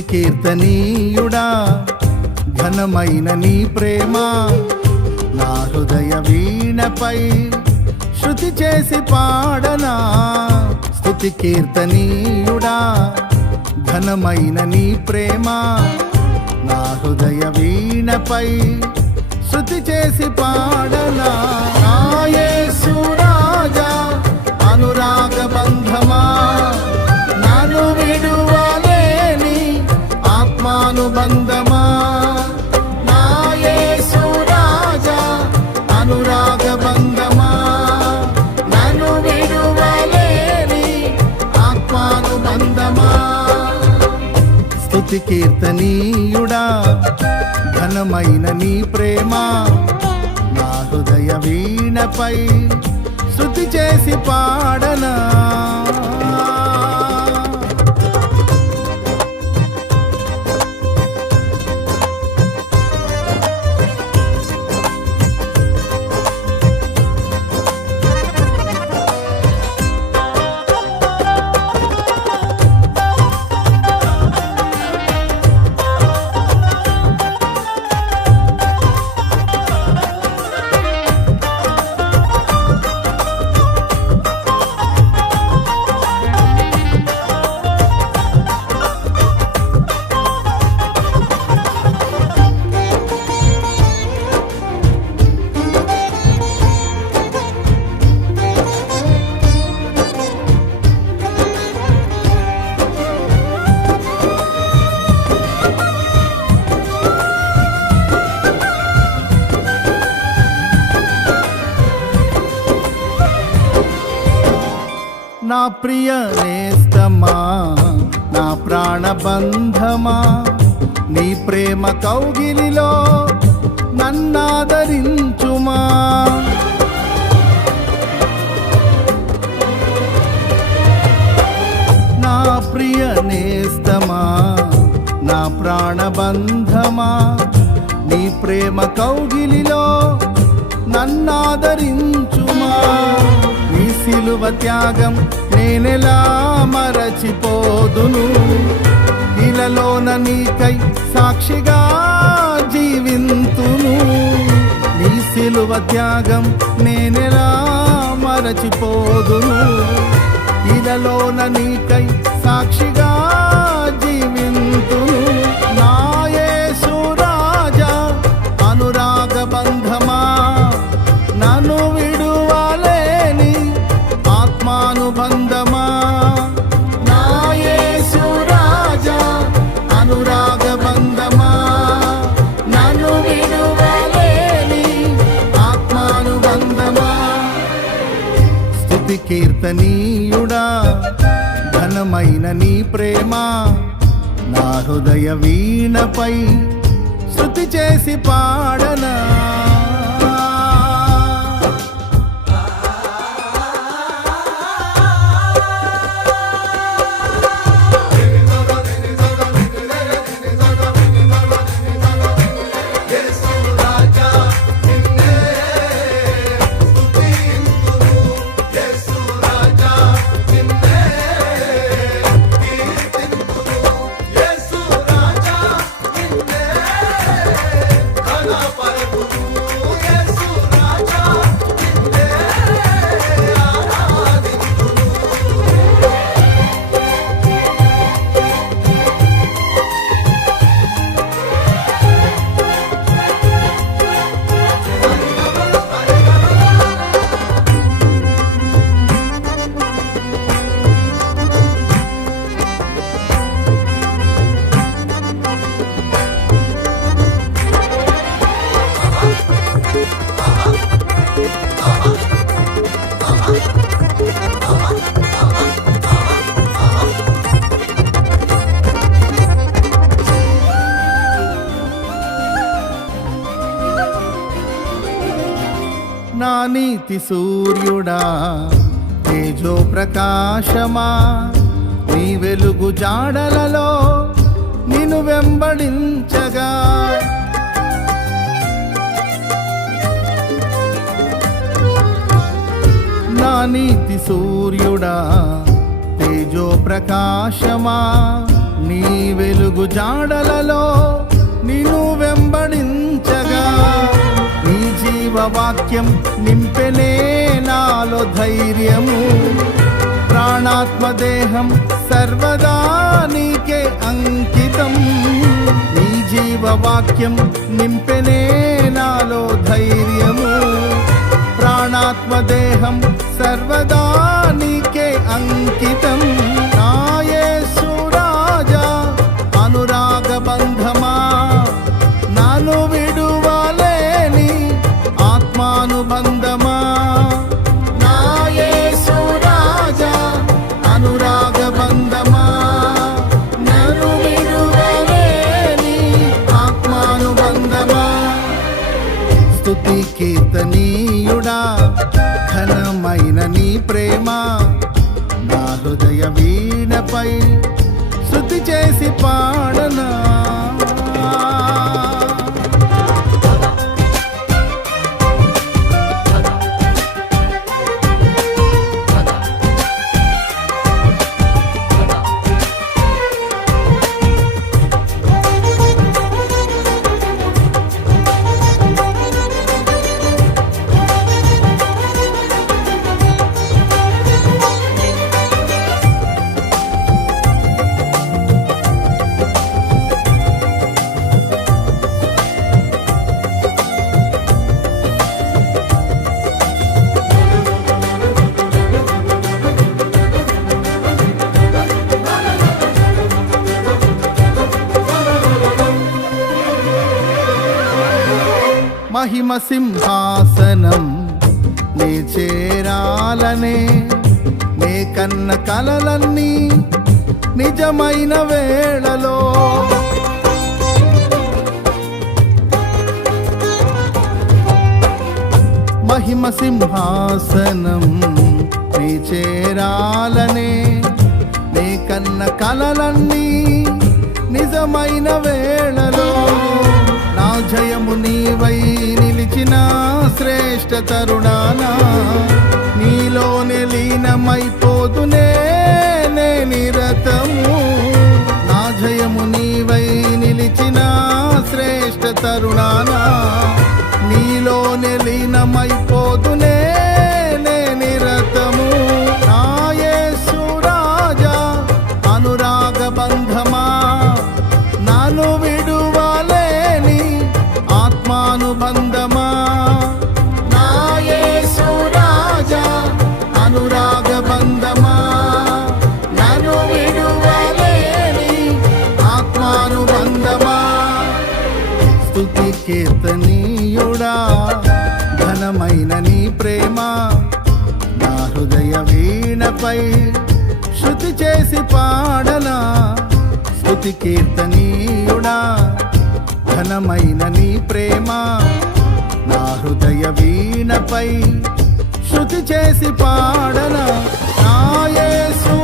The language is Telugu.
స్తుతి కీర్తనీయుడా ఘనమైన నీ ప్రేమ నా హృదయ వీణపై శృతి చేసి పాడనా. స్తుతి కీర్తనీయుడా ఘనమైన నీ ప్రేమ నా హృదయ వీణపై శృతి చేసి పాడనా. నా యేసు రాజా అనురాగ బంధమా నన్ను విడువలేని ఆత్మానుబంధమా. నా యేసు రాజా అనురాగ బంధమా నన్ను విడువలేని ఆత్మానుబంధమా. స్తుతి కీర్తనీయుడా ఘనమైన నీ ప్రేమ నా హృదయ వీణపై శృతి చేసి పాడనా. నా ప్రియ నేస్తమా నా ప్రాణబంధమా నీ ప్రేమ కౌగిలిలో నన్నాదరించుమా. నా ప్రియ నేస్తమా నా ప్రాణబంధమా నీ ప్రేమ కౌగిలిలో నన్నాదరించుమా. నీ సిలువ త్యాగం నేనెలా మరచిపోదును, ఇలలోన నీకై సాక్షిగా జీవింతును. నీ సిలువ త్యాగం నేనెలా మరచిపోదును, ఇలలోన నీకై సాక్షిగా జీవింతును. నా యేసు రాజా అనురాగ బంధమా నన్ను విడువలేని ఆత్మానుబంధమా. నా యేసు రాజా అనురాగ బంధమా నన్ను విడువలేని ఆత్మానుబంధమా. స్తుతి కీర్తనీయుడా ఘనమైన నీ ప్రేమ నా హృదయ వీణపై శృతి చేసి పాడనా. నా నీతి సూర్యుడా తేజో ప్రకాశమా నీ వెలుగు జాడలలో నిన్ను వెంబడించగా. నా నీతి సూర్యుడా తేజో ప్రకాశమా నీ వెలుగు జాడలలో నిన్ను వెంబడించగా నీ జీవవాక్యం నింపెనే నాలో ధైర్యము. ప్రాణాత్మ దేహం సర్వదా నీకే అంకితం. నీ జీవవాక్యం నింపెనే నాలో ధైర్యము. ప్రాణాత్మ దేహం సర్వదా నీకే అంకితం. నా యేసు రాజా అనురాగ బంధమా, నాను విడువలేని ఆత్మానుబంధమా. నా యేసు రాజా అనురాగ బంధమా, నన్ను విడువలేని ఆత్మానుబంధమా. స్తుతి కీర్తనీయుడా ఘనమైన నీ ప్రేమ నా హృదయ వీణపై శృతి చేసి పాడనా. మహిమ సింహాసనం నే చేరాలనే నే కన్న కలలన్నీ నిజమైన వేళలో మహిమ సింహాసనం నే చేరాలనే నే కన్న కలలన్నీ నిజమైన వేళలో నా జయము నీవై నిలిచిన శ్రేష్ఠ తరుణానా నీలోనే లీనమైపోదునే నే నిరతము. నా జయము నీవై నిలిచిన శ్రేష్ఠ తరుణానా నీలోనే లీనమైపోదునే నే నిరతము. నా యేసు రాజా అనురాగ బంధమా, నాను విడువలేని ఆత్మానుబంధమా. నా యేసు రాజా అనురాగ బంధమా, నన్ను విడువలేని ఆత్మానుబంధమా. స్తుతి కీర్తనీయుడా ఘనమైన నీ ప్రేమ నా హృదయ వీణపై శృతి చేసి పాడనా. స్తుతి కీర్తనీయుడా ఘనమైన నీ ప్రేమ నా హృదయ వీణపై శృతి చేసి పాడనా. నా యేసు